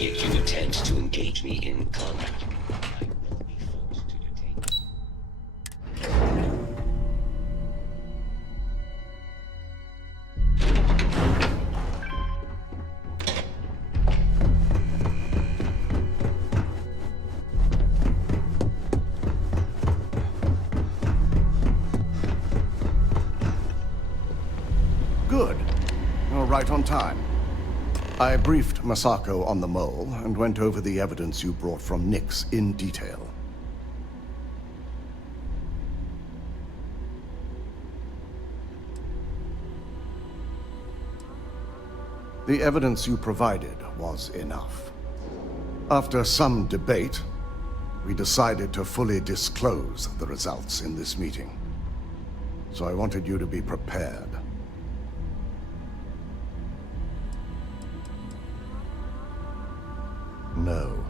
If you attempt to engage me in combat, I will be forced to detain you. Good. You're right on time. I briefed Masako on the mole and went over the evidence you brought from Nix in detail. The evidence you provided was enough. After some debate, we decided to fully disclose the results in this meeting. So I wanted you to be prepared. No.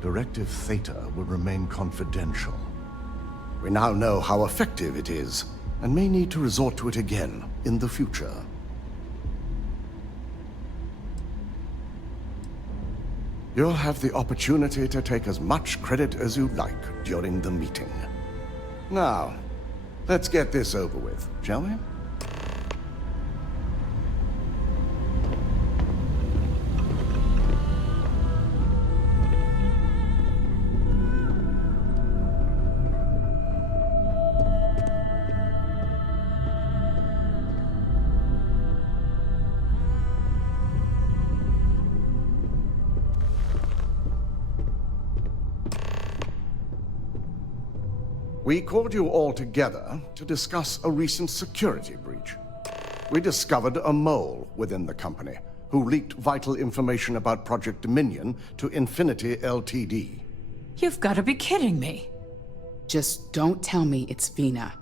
Directive Theta will remain confidential. We now know how effective it is, and may need to resort to it again in the future. You'll have the opportunity to take as much credit as you like during the meeting. Now, let's get this over with, shall we? We called you all together to discuss a recent security breach. We discovered a mole within the company who leaked vital information about Project Dominion to Infinity LTD. You've got to be kidding me. Just don't tell me it's Vina.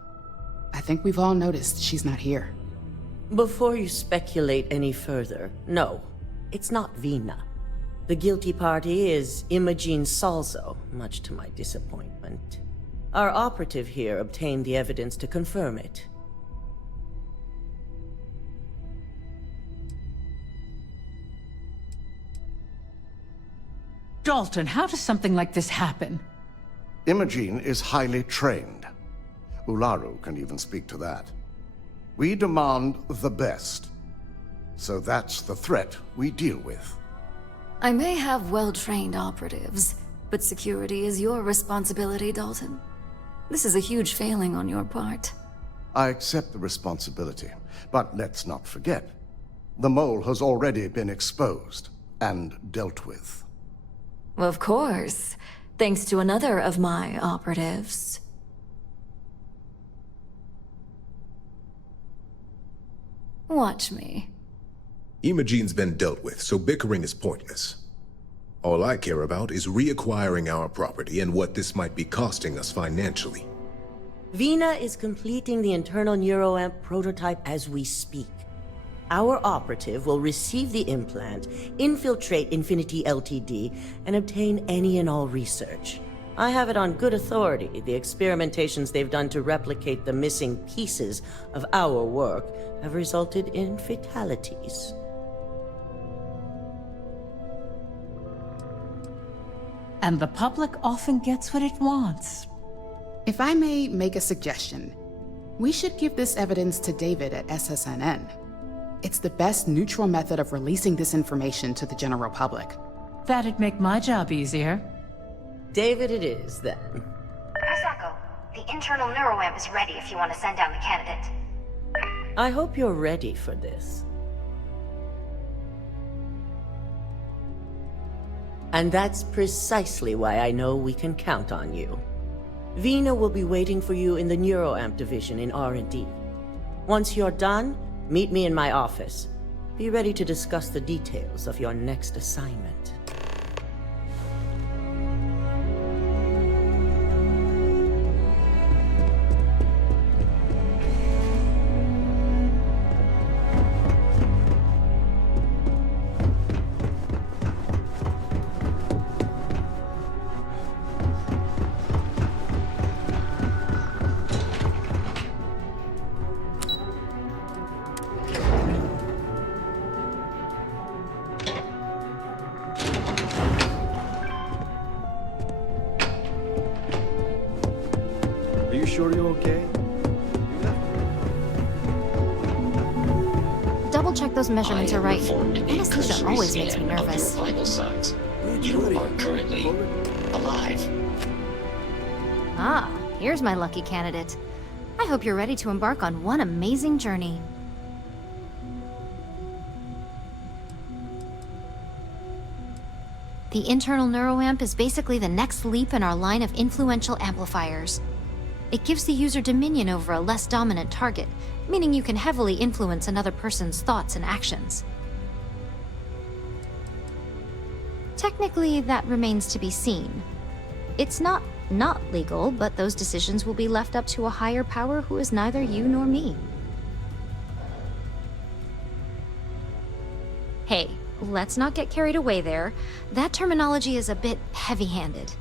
I think we've all noticed she's not here. Before you speculate any further, no, it's not Vina. The guilty party is Imogene Salzo, much to my disappointment. Our operative here obtained the evidence to confirm it. Dalton, how does something like this happen? Imogene is highly trained. Ularu can even speak to that. We demand the best. So that's the threat we deal with. I may have well-trained operatives, but security is your responsibility, Dalton. This is a huge failing on your part. I accept the responsibility, but let's not forget. The mole has already been exposed and dealt with. Of course, thanks to another of my operatives. Watch me. Imogene's been dealt with, so bickering is pointless. All I care about is reacquiring our property and what this might be costing us financially. Vina is completing the internal neuroamp prototype as we speak. Our operative will receive the implant, infiltrate Infinity LTD, and obtain any and all research. I have it on good authority. The experimentations they've done to replicate the missing pieces of our work have resulted in fatalities. And the public often gets what it wants. If I may make a suggestion, we should give this evidence to David at SSNN. It's the best neutral method of releasing this information to the general public. That'd make my job easier. David it is, then. Masako, the internal neuroamp is ready if you want to send down the candidate. I hope you're ready for this. And that's precisely why I know we can count on you. Vina will be waiting for you in the neuroamp division in R&D. Once you're done, meet me in my office. Be ready to discuss the details of your next assignment. check those measurements are right. Performed a Anesthesia cursory always makes me scan of your nervous. vital signs. You are currently alive. Ah, here's my lucky candidate. I hope you're ready to embark on one amazing journey. The internal neuroamp is basically the next leap in our line of influential amplifiers. It gives the user dominion over a less dominant target, meaning you can heavily influence another person's thoughts and actions. Technically, that remains to be seen. It's not legal, but those decisions will be left up to a higher power who is neither you nor me. Hey, let's not get carried away there. That terminology is a bit heavy-handed.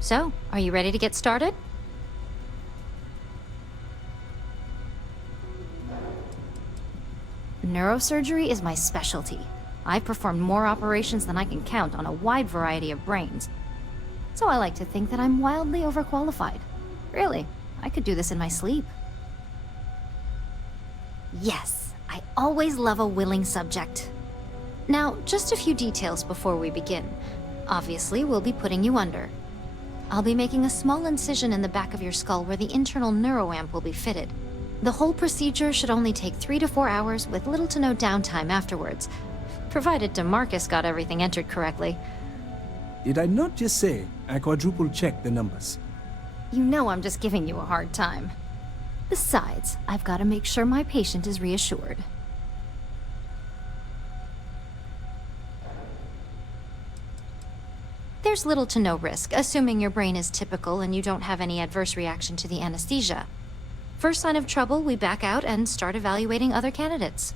So, are you ready to get started? Neurosurgery is my specialty. I've performed more operations than I can count on a wide variety of brains. So I like to think that I'm wildly overqualified. Really, I could do this in my sleep. Yes, I always love a willing subject. Now, just a few details before we begin. Obviously, we'll be putting you under. I'll be making a small incision in the back of your skull where the internal neuroamp will be fitted. The whole procedure should only take 3 to 4 hours with little to no downtime afterwards, provided DeMarcus got everything entered correctly. Did I not just say I quadruple-checked the numbers? You know I'm just giving you a hard time. Besides, I've got to make sure my patient is reassured. There's little to no risk, assuming your brain is typical and you don't have any adverse reaction to the anesthesia. First sign of trouble, we back out and start evaluating other candidates.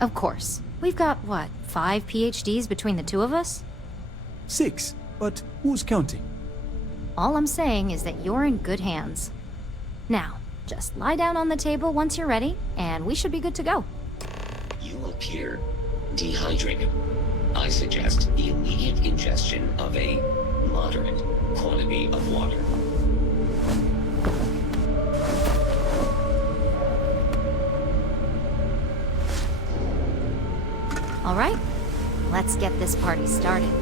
Of course. We've got, what, 5 PhDs between the two of us? 6, but who's counting? All I'm saying is that you're in good hands. Now, just lie down on the table once you're ready, and we should be good to go. You appear dehydrated. I suggest the immediate ingestion of a moderate quantity of water. All right, let's get this party started.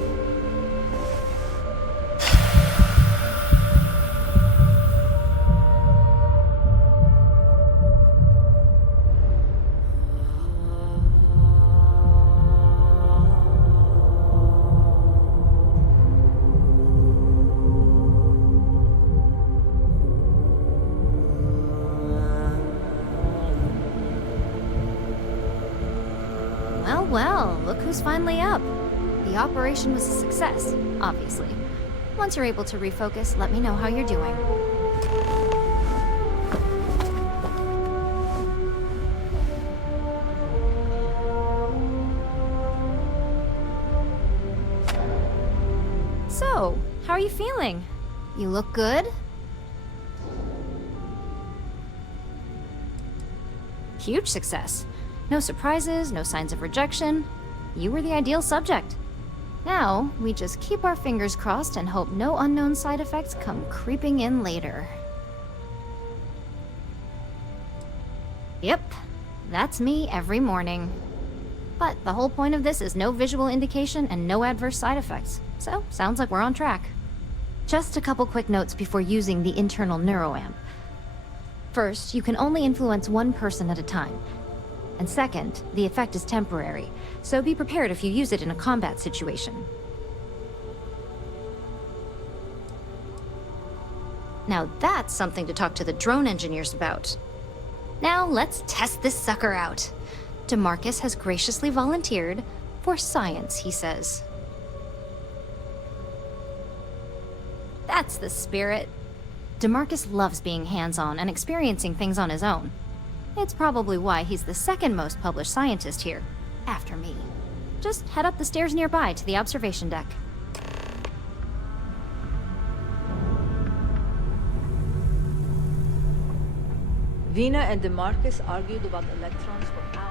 Well, look who's finally up. The operation was a success, obviously. Once you're able to refocus, let me know how you're doing. So, how are you feeling? You look good? Huge success. No surprises, no signs of rejection. You were the ideal subject. Now, we just keep our fingers crossed and hope no unknown side effects come creeping in later. Yep, that's me every morning. But the whole point of this is no visual indication and no adverse side effects. So, sounds like we're on track. Just a couple quick notes before using the internal neuroamp. First, you can only influence one person at a time. And second, the effect is temporary, so be prepared if you use it in a combat situation. Now that's something to talk to the drone engineers about. Now let's test this sucker out. DeMarcus has graciously volunteered for science, he says. That's the spirit. DeMarcus loves being hands-on and experiencing things on his own. It's probably why he's the second most published scientist here, after me. Just head up the stairs nearby to the observation deck. Vina and DeMarcus argued about electrons for hours.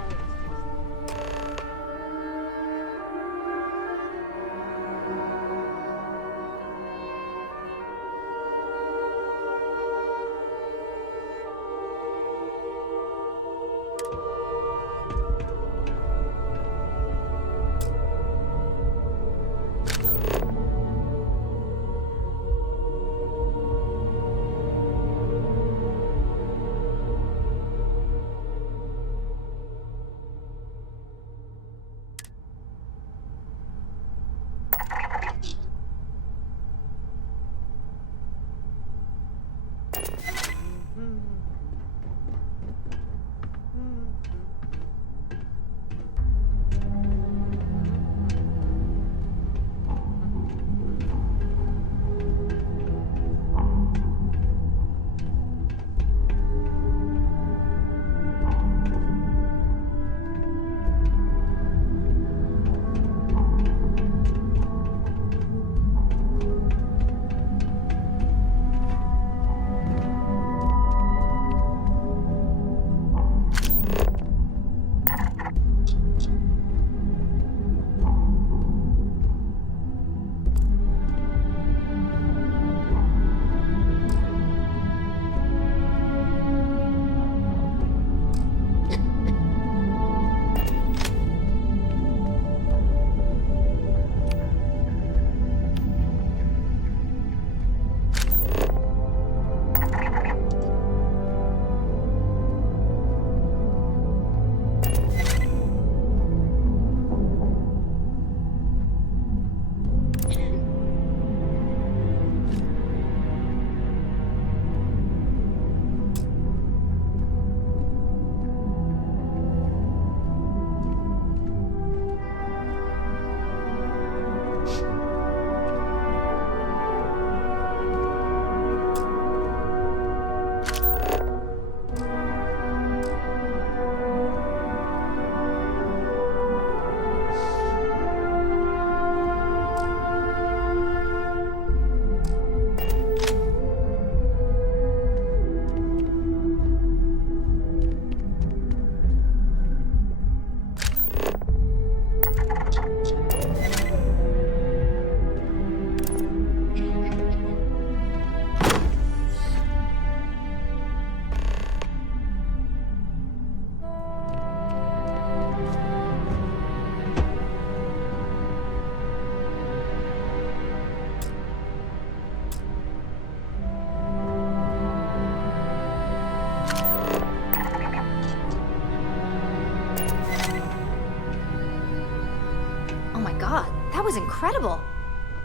was incredible.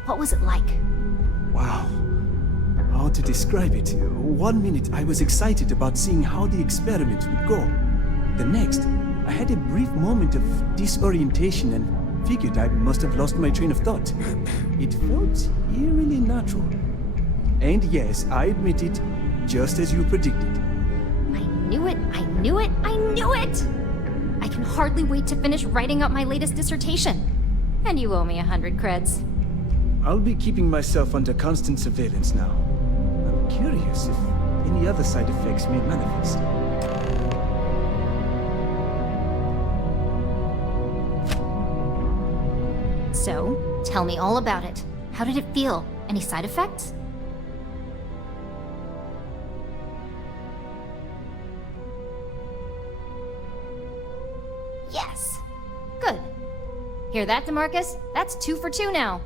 What was it like? Wow. How to describe it? 1 minute I was excited about seeing how the experiment would go. The next, I had a brief moment of disorientation and figured I must have lost my train of thought. It felt eerily natural. And yes, I admit it, just as you predicted. I knew it, I knew it, I knew it! I can hardly wait to finish writing up my latest dissertation. And you owe me 100 creds. I'll be keeping myself under constant surveillance now. I'm curious if any other side effects may manifest. So, tell me all about it. How did it feel? Any side effects? Yes. Good. Hear that, DeMarcus? That's 2 for 2 now.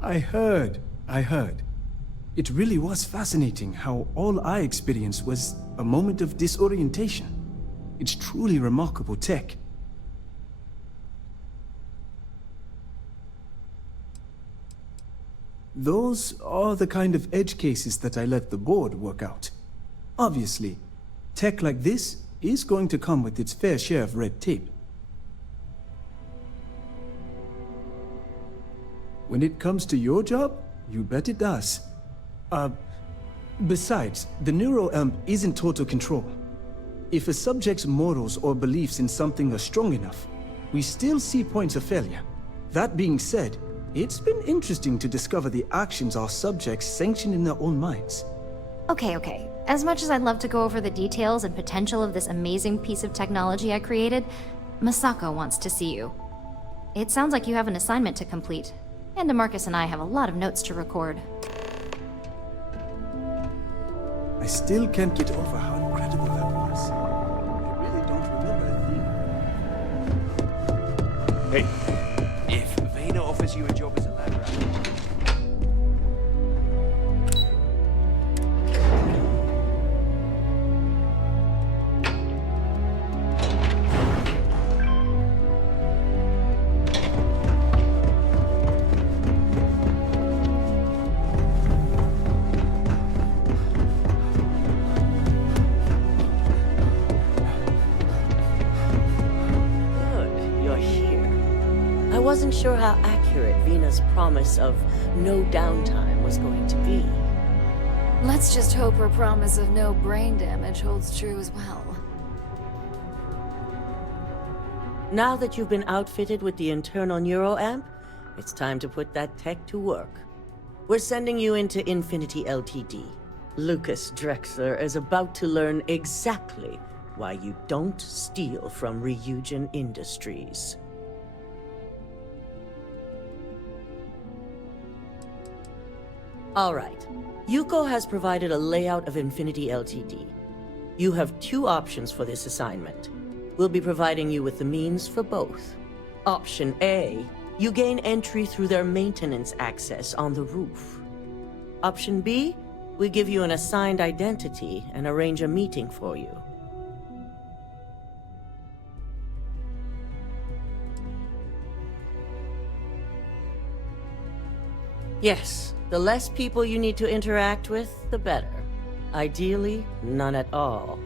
I heard. It really was fascinating how all I experienced was a moment of disorientation. It's truly remarkable tech. Those are the kind of edge cases that I let the board work out. Obviously, tech like this is going to come with its fair share of red tape. When it comes to your job, you bet it does. Besides, the neuroamp isn't total control. If a subject's morals or beliefs in something are strong enough, we still see points of failure. That being said, it's been interesting to discover the actions our subjects sanction in their own minds. Okay. As much as I'd love to go over the details and potential of this amazing piece of technology I created, Masako wants to see you. It sounds like you have an assignment to complete, and DeMarcus and I have a lot of notes to record. I still can't get over how incredible that was. I really don't remember a thing. Hey, if Vena offers you a job as a lab rat... I wasn't sure how accurate Vena's promise of no downtime was going to be. Let's just hope her promise of no brain damage holds true as well. Now that you've been outfitted with the internal neuroamp, it's time to put that tech to work. We're sending you into Infinity LTD. Lucas Drexler is about to learn exactly why you don't steal from Ryujin Industries. All right. Yuko has provided a layout of Infinity LTD. You have 2 options for this assignment. We'll be providing you with the means for both. Option A, you gain entry through their maintenance access on the roof. Option B, we give you an assigned identity and arrange a meeting for you. Yes. The less people you need to interact with, the better. Ideally, none at all.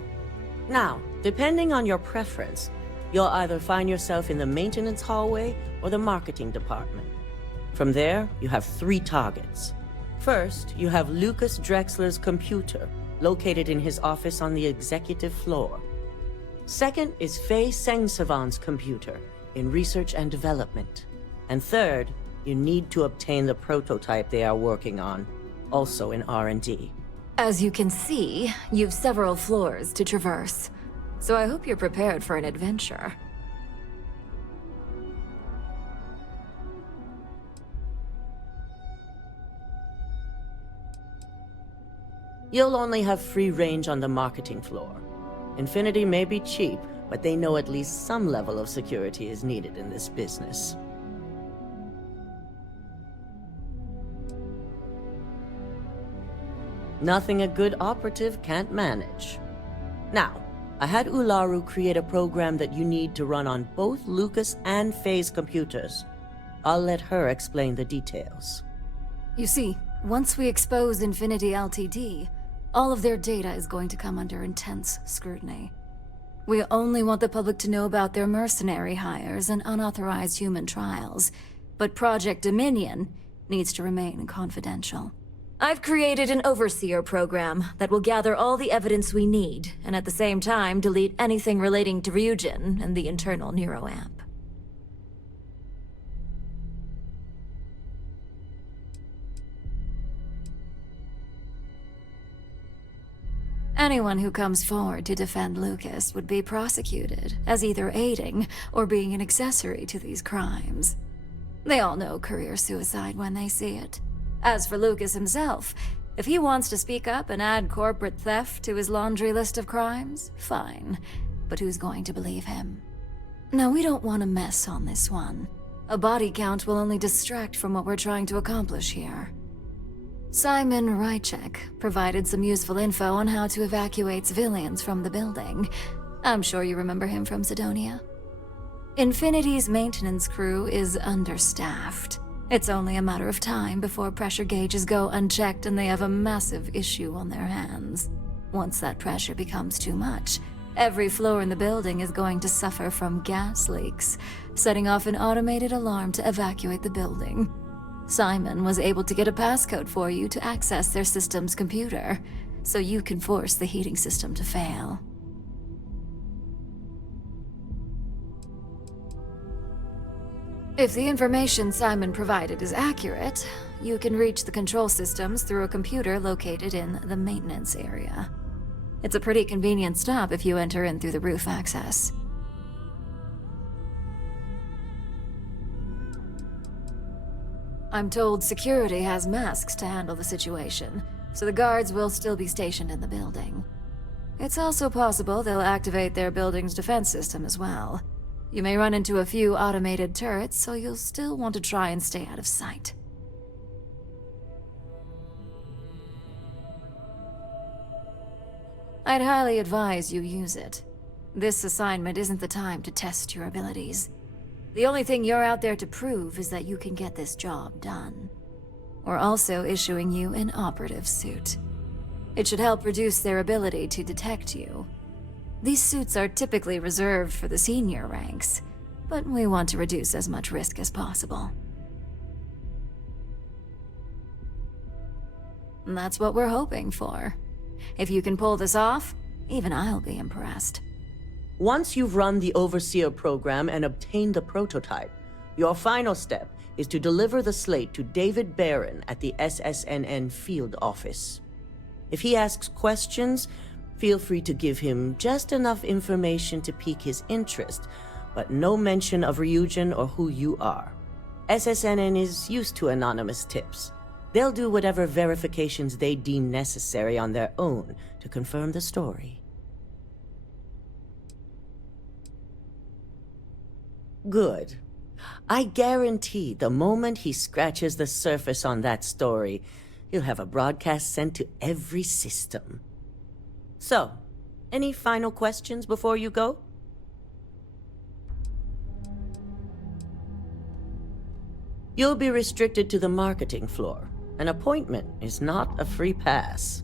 Now, depending on your preference, you'll either find yourself in the maintenance hallway or the marketing department. From there, you have 3 targets. First, you have Lucas Drexler's computer, located in his office on the executive floor. Second is Faye Sengsavan's computer, in research and development. And third, you need to obtain the prototype they are working on, also in R&D. As you can see, you've several floors to traverse, so I hope you're prepared for an adventure. You'll only have free range on the marketing floor. Infinity may be cheap, but they know at least some level of security is needed in this business. Nothing a good operative can't manage. Now, I had Ularu create a program that you need to run on both Lucas and Faye's computers. I'll let her explain the details. You see, once we expose Infinity LTD, all of their data is going to come under intense scrutiny. We only want the public to know about their mercenary hires and unauthorized human trials, but Project Dominion needs to remain confidential. I've created an overseer program that will gather all the evidence we need, and at the same time delete anything relating to Ryujin and the internal neuroamp. Anyone who comes forward to defend Lucas would be prosecuted as either aiding or being an accessory to these crimes. They all know career suicide when they see it. As for Lucas himself, if he wants to speak up and add corporate theft to his laundry list of crimes, fine. But who's going to believe him? No, we don't want to mess on this one. A body count will only distract from what we're trying to accomplish here. Simon Ryujin provided some useful info on how to evacuate civilians from the building. I'm sure you remember him from Sidonia. Infinity's maintenance crew is understaffed. It's only a matter of time before pressure gauges go unchecked and they have a massive issue on their hands. Once that pressure becomes too much, every floor in the building is going to suffer from gas leaks, setting off an automated alarm to evacuate the building. Simon was able to get a passcode for you to access their system's computer, so you can force the heating system to fail. If the information Simon provided is accurate, you can reach the control systems through a computer located in the maintenance area. It's a pretty convenient stop if you enter in through the roof access. I'm told security has masks to handle the situation, so the guards will still be stationed in the building. It's also possible they'll activate their building's defense system as well. You may run into a few automated turrets, so you'll still want to try and stay out of sight. I'd highly advise you use it. This assignment isn't the time to test your abilities. The only thing you're out there to prove is that you can get this job done. We're also issuing you an operative suit. It should help reduce their ability to detect you. These suits are typically reserved for the senior ranks, but we want to reduce as much risk as possible. And that's what we're hoping for. If you can pull this off, even I'll be impressed. Once you've run the Overseer program and obtained the prototype, your final step is to deliver the slate to David Barron at the SSNN field office. If he asks questions, feel free to give him just enough information to pique his interest, but no mention of Ryujin or who you are. SSNN is used to anonymous tips. They'll do whatever verifications they deem necessary on their own to confirm the story. Good. I guarantee the moment he scratches the surface on that story, he'll have a broadcast sent to every system. So, any final questions before you go? You'll be restricted to the marketing floor. An appointment is not a free pass.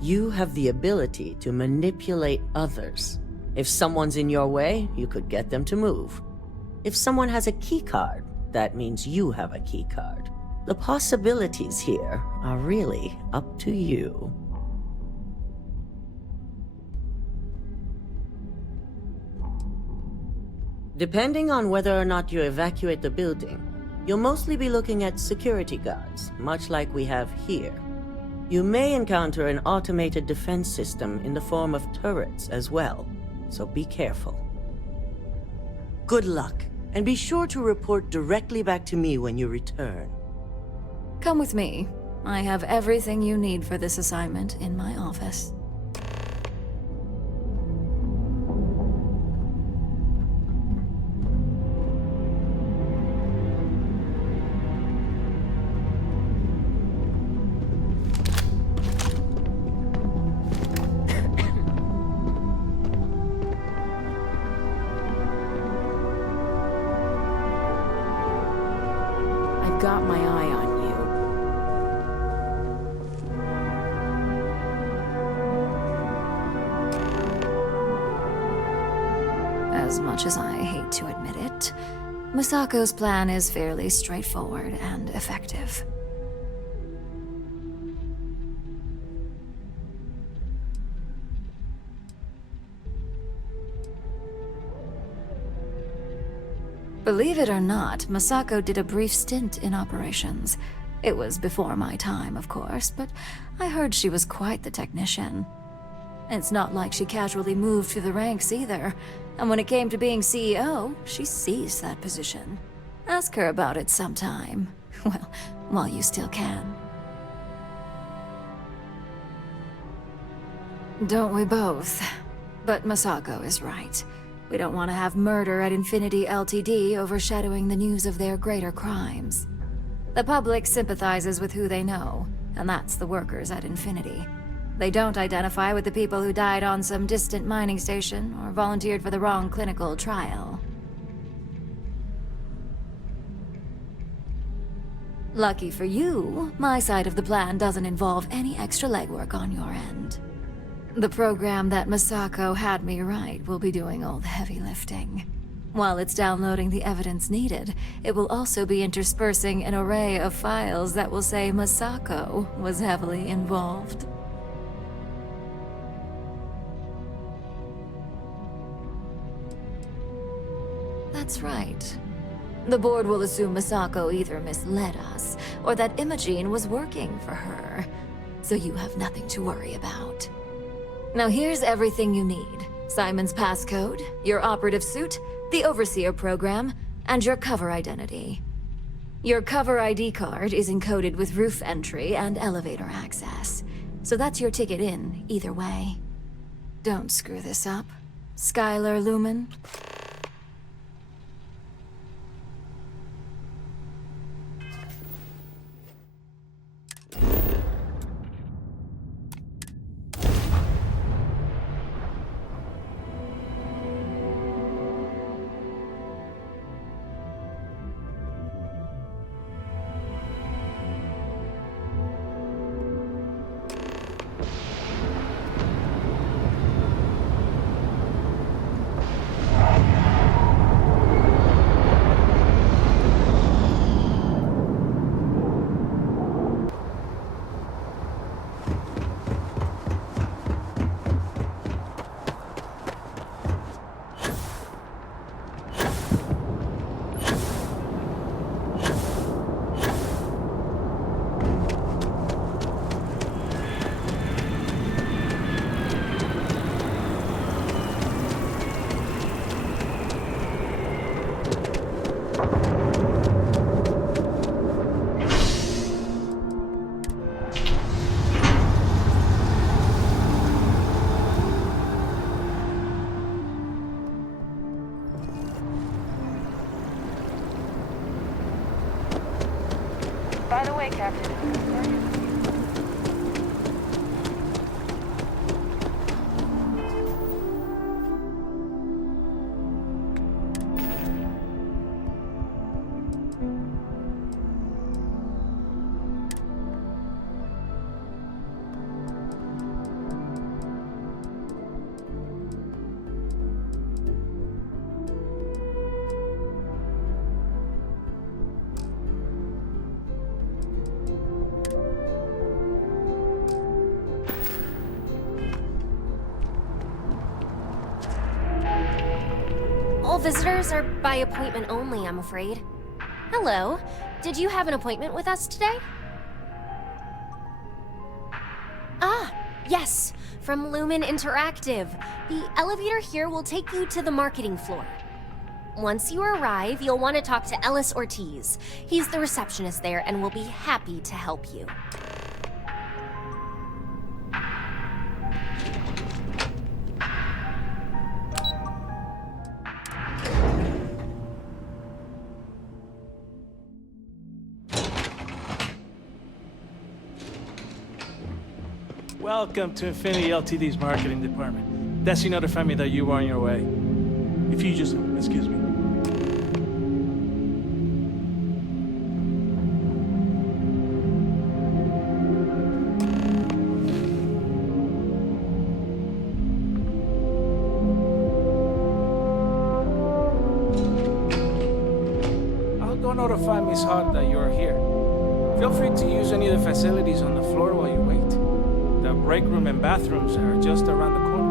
You have the ability to manipulate others. If someone's in your way, you could get them to move. If someone has a keycard, that means you have a keycard. The possibilities here are really up to you. Depending on whether or not you evacuate the building, you'll mostly be looking at security guards, much like we have here. You may encounter an automated defense system in the form of turrets as well, so be careful. Good luck, and be sure to report directly back to me when you return. Come with me. I have everything you need for this assignment in my office. as much as I hate to admit it, Masako's plan is fairly straightforward and effective. Believe it or not, Masako did a brief stint in operations. It was before my time, of course, but I heard she was quite the technician. It's not like she casually moved through the ranks either, and when it came to being CEO, she seized that position. Ask her about it sometime. Well, while you still can. Don't we both? But Masako is right. We don't want to have murder at Infinity LTD overshadowing the news of their greater crimes. The public sympathizes with who they know, and that's the workers at Infinity. They don't identify with the people who died on some distant mining station or volunteered for the wrong clinical trial. Lucky for you, my side of the plan doesn't involve any extra legwork on your end. The program that Masako had me write will be doing all the heavy lifting. While it's downloading the evidence needed, it will also be interspersing an array of files that will say Masako was heavily involved. That's right. The board will assume Masako either misled us, or that Imogene was working for her. So you have nothing to worry about. Now here's everything you need. Simon's passcode, your operative suit, the Overseer program, and your cover identity. Your cover ID card is encoded with roof entry and elevator access, so that's your ticket in, either way. Don't screw this up. Skylar Lumen? By the way, Captain. All visitors are by appointment only, I'm afraid. Hello. Did you have an appointment with us today? Ah, yes. From Lumen Interactive. The elevator here will take you to the marketing floor. Once you arrive, you'll want to talk to Ellis Ortiz. He's the receptionist there and will be happy to help you. Welcome to Infinity LTD's marketing department. That's notify me that you are on your way. If you just excuse me. notify Miss Hart that you're here. Feel free to use any of the facilities on the floor while you wait. The break room and bathrooms are just around the corner.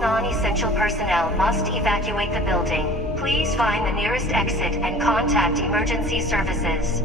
Non-essential personnel must evacuate the building. Please find the nearest exit and contact emergency services.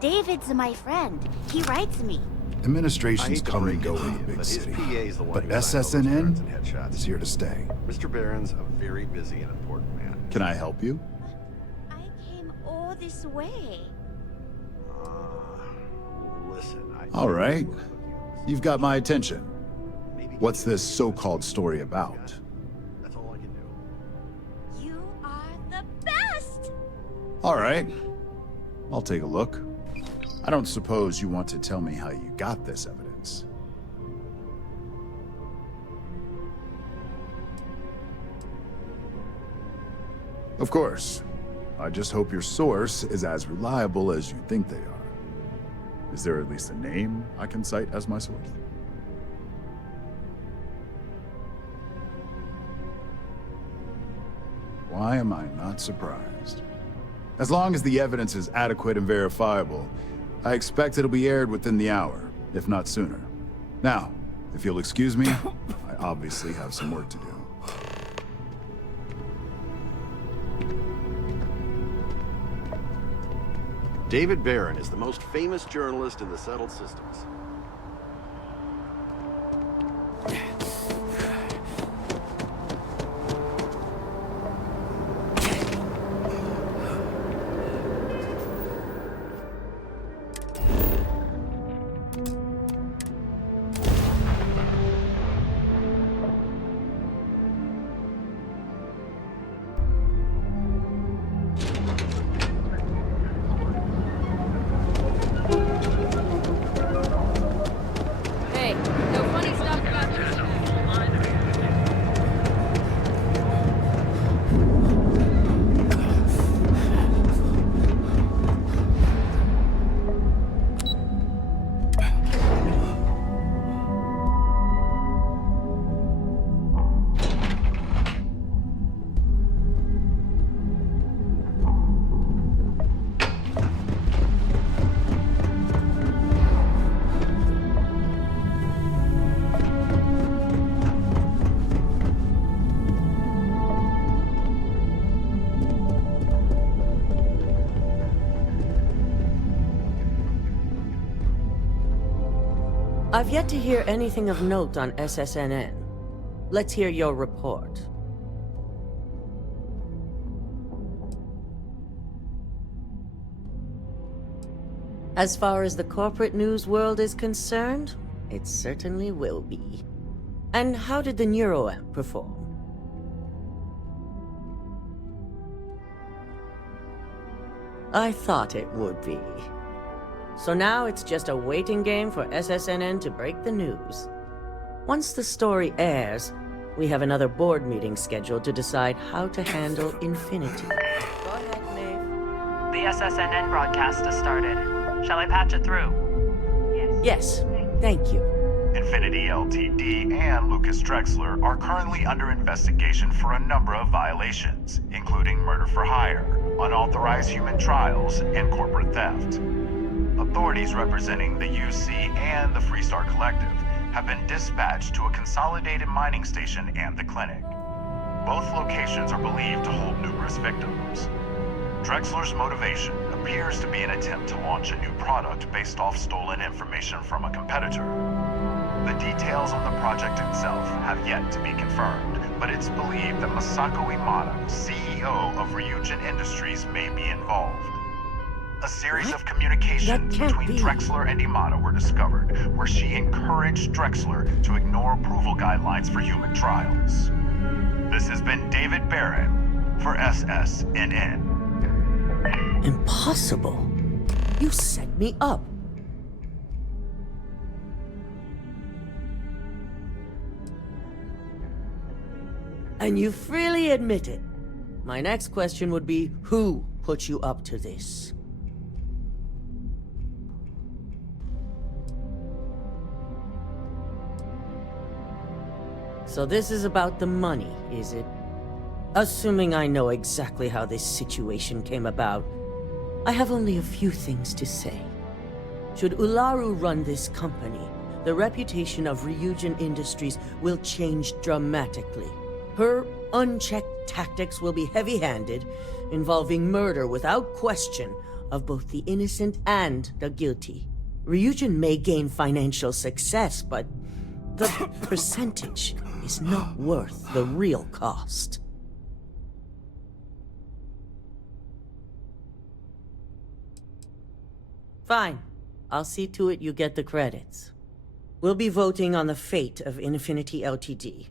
David's my friend. He writes me. Administrations come and go in the big city, but SSNN is here to stay. Mr. Barron's a very busy and important man. Can I help you? I came all this way. Listen, All right. You've got my attention. What's this so-called story about? That's all I can do. You are the best! All right. I'll take a look. I don't suppose you want to tell me how you got this evidence. Of course. I just hope your source is as reliable as you think they are. Is there at least a name I can cite as my source? Why am I not surprised? As long as the evidence is adequate and verifiable, I expect it'll be aired within the hour, if not sooner. Now, if you'll excuse me, I obviously have some work to do. David Barron is the most famous journalist in the settled systems. I've yet to hear anything of note on SSNN. Let's hear your report. As far as the corporate news world is concerned, it certainly will be. And how did the neuroamp perform? I thought it would be. So now it's just a waiting game for SSNN to break the news. Once the story airs, we have another board meeting scheduled to decide how to handle Infinity. Go ahead, Maeve. The SSNN broadcast has started. Shall I patch it through? Yes, thank you. Infinity LTD and Lucas Drexler are currently under investigation for a number of violations, including murder for hire, unauthorized human trials, and corporate theft. Authorities representing the UC and the Freestar Collective have been dispatched to a consolidated mining station and the clinic. Both locations are believed to hold numerous victims. Drexler's motivation appears to be an attempt to launch a new product based off stolen information from a competitor. The details on the project itself have yet to be confirmed, but it's believed that Masako Imada, CEO of Ryujin Industries, may be involved. A series of communications between Drexler and Imada were discovered, where she encouraged Drexler to ignore approval guidelines for human trials. This has been David Barron for SSNN. Impossible. You set me up. And you freely admit it. My next question would be, who put you up to this? So this is about the money, is it? Assuming I know exactly how this situation came about, I have only a few things to say. Should Ularu run this company, the reputation of Ryujin Industries will change dramatically. Her unchecked tactics will be heavy-handed, involving murder without question of both the innocent and the guilty. Ryujin may gain financial success, but the percentage is not worth the real cost. Fine. I'll see to it you get the credits. We'll be voting on the fate of Infinity LTD.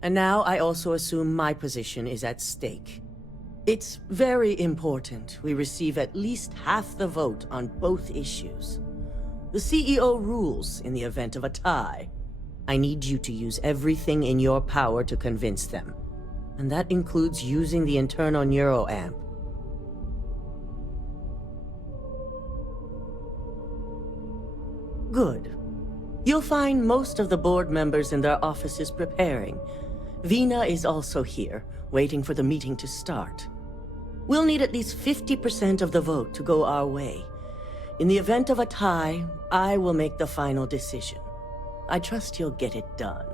And now I also assume my position is at stake. It's very important we receive at least half the vote on both issues. The CEO rules in the event of a tie. I need you to use everything in your power to convince them. And that includes using the internal neuroamp. Good. You'll find most of the board members in their offices preparing. Vina is also here, waiting for the meeting to start. We'll need at least 50% of the vote to go our way. In the event of a tie, I will make the final decision. I trust you'll get it done.